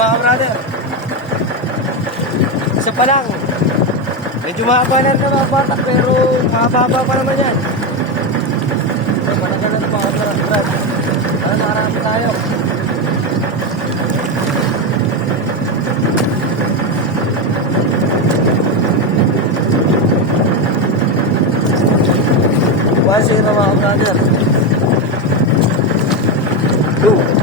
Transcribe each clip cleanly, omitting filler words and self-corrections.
mga brother. Isa pa lang. Medyo mahaba na rin mga batak pero mahaba pa naman yan. So, managal na mga brad. Para nakarami tayo. Wasi na mga brother. 2.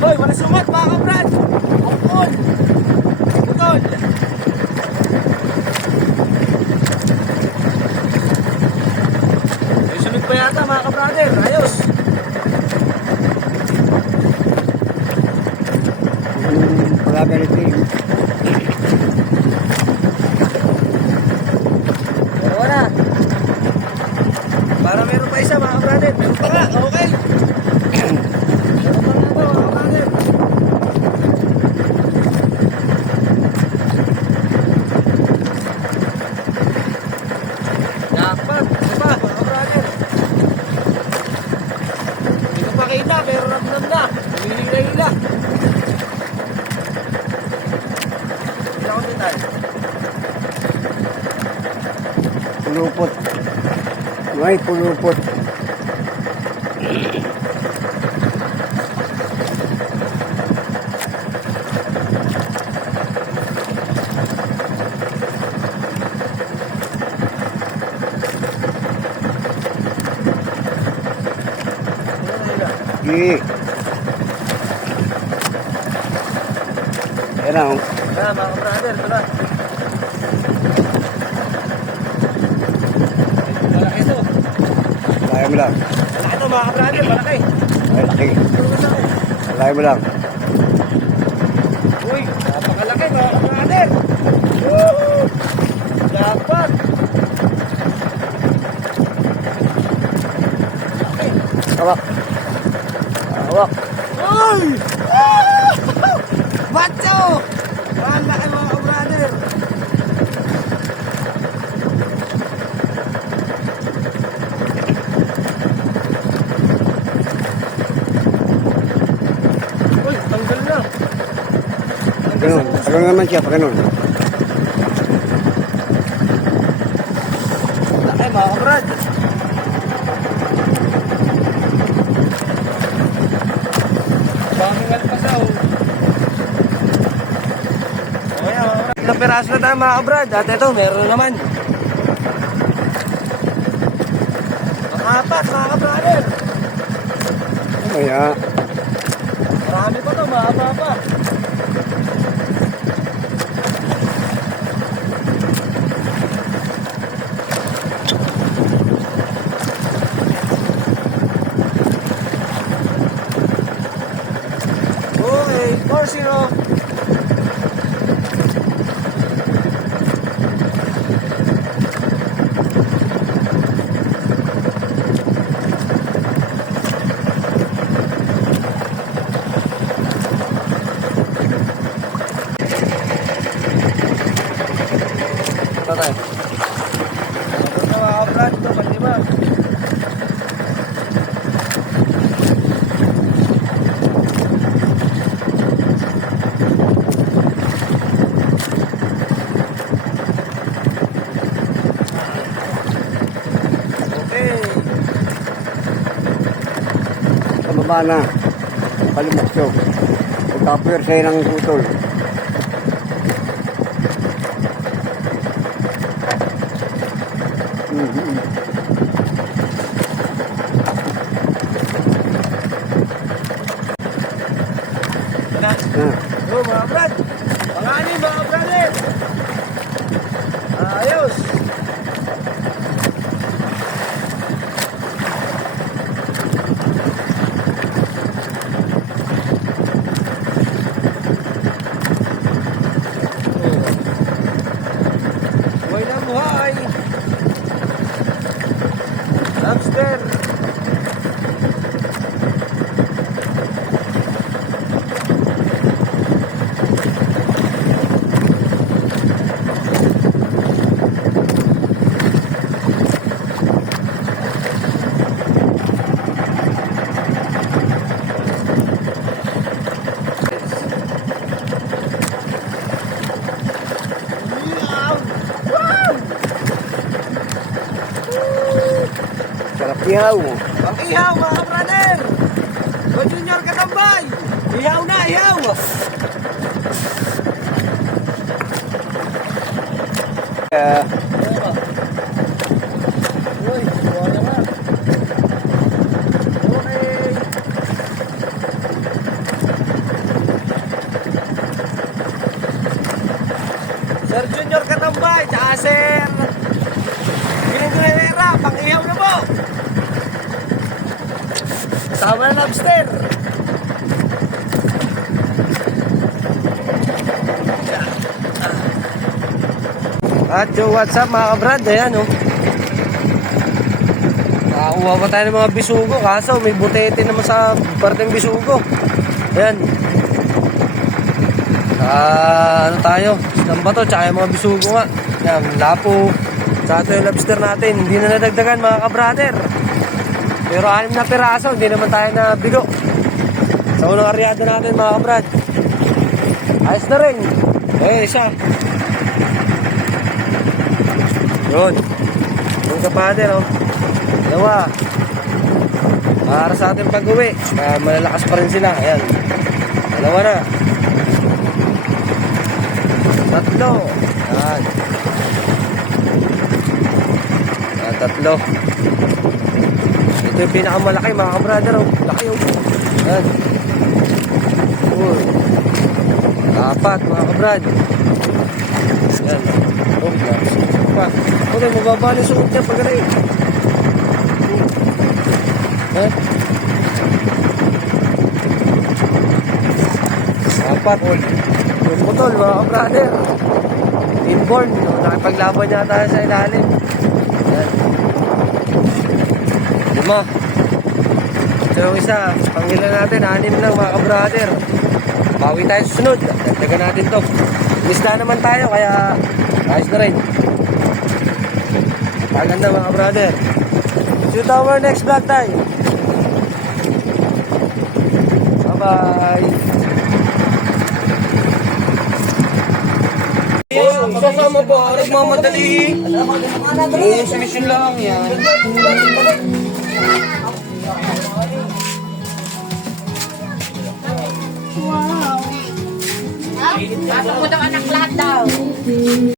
Hoy, wala sumat mga kabrad. Alpon. Putol. May sunod pa yata mga kabrader. Ayos. Pagkakalitin. Pero wala. Para meron pa isa mga kabrader. Meron pa nga. Okay. Pero ramdam na, humihila-hila. Hindi ako tinay. Pulupot. May pulupot. Sige. Ayan na, oh. Ayan mga brother, ito na. Malaki ito. Malaki mo lang. Malaki ito mga brother, malaki. Malaki. Malaki mo lang. Uy, napakalaki mga brother. Woo! Dapat. Hawak. Hawak. Uy! Macho! Ang laki mga brother. Uy, tanggal na. Ganun. Ganun naman siya, pa ganun. Laki mga brad. Banging alpasaw. Okay na mga brad. Ilang piraso na tayo mga brad. At ito, meron naman. Apat mga brother. Kaya, Marami pa to, mahaba pa. Okay, 4-0. mahaba na. Kalimukso. Pagkapuyer sa'yo ng putol. Na. Oh, mga brad. Pangani, mga brother. Ayos. Buhay na buhay. Lobster. Sarap yaw. Pang-ihaw, mga brother! O Junior Katambay! Ihaw na, ihaw! Uy, wala na. Okay. Sir Junior Katambay, tsaka Sir Ginagulera, pang-ihaw na po! Tama na lobster. At yo, what's up mga kabrad? Ayan o. Nakakuha pa tayo ng mga bisugo. Kaso may butete naman sa parteng bisugo. Ayan. Ano tayo? Isang bato, tsaka yung mga bisugo nga. Ayan, lapo. Tsaka ito yung lobster natin. Hindi na nadagdagan mga kabrader. Pero 6 na piraso, hindi naman tayo na bigo. Sa unang aryado natin mga kabrad. Ayos na rin. Isa. Yun. Yung kapader, oh. Dalawa. Para sa ating pag-uwi. Malalakas pa rin sila. Ayan. Dalawa na. Tatlo. Ayan. Ayan, tatlo. Ito yung pinakamalaki mga kabrader, oh. Laki, oh. Ayan. Apat mga kabrad. Ayan. Oh, pa. Okay, mababa na yung suot niya pag rin. Apat. Yung putol mga kabrader. Inborn. Nakipaglaban niya tayo sa ilalim. Ayan. 5. So yung isa, pangilan natin, 6 lang mga kabrader. Bawi tayo susunod. Dagdagan natin to. Isda naman tayo, kaya ayos na rin. Maganda mga brother. See you to our next vlog tayo. Bye-bye. Sasama po, nagmamadali. Mission lang yan. Pasok mo daw anak lahat daw.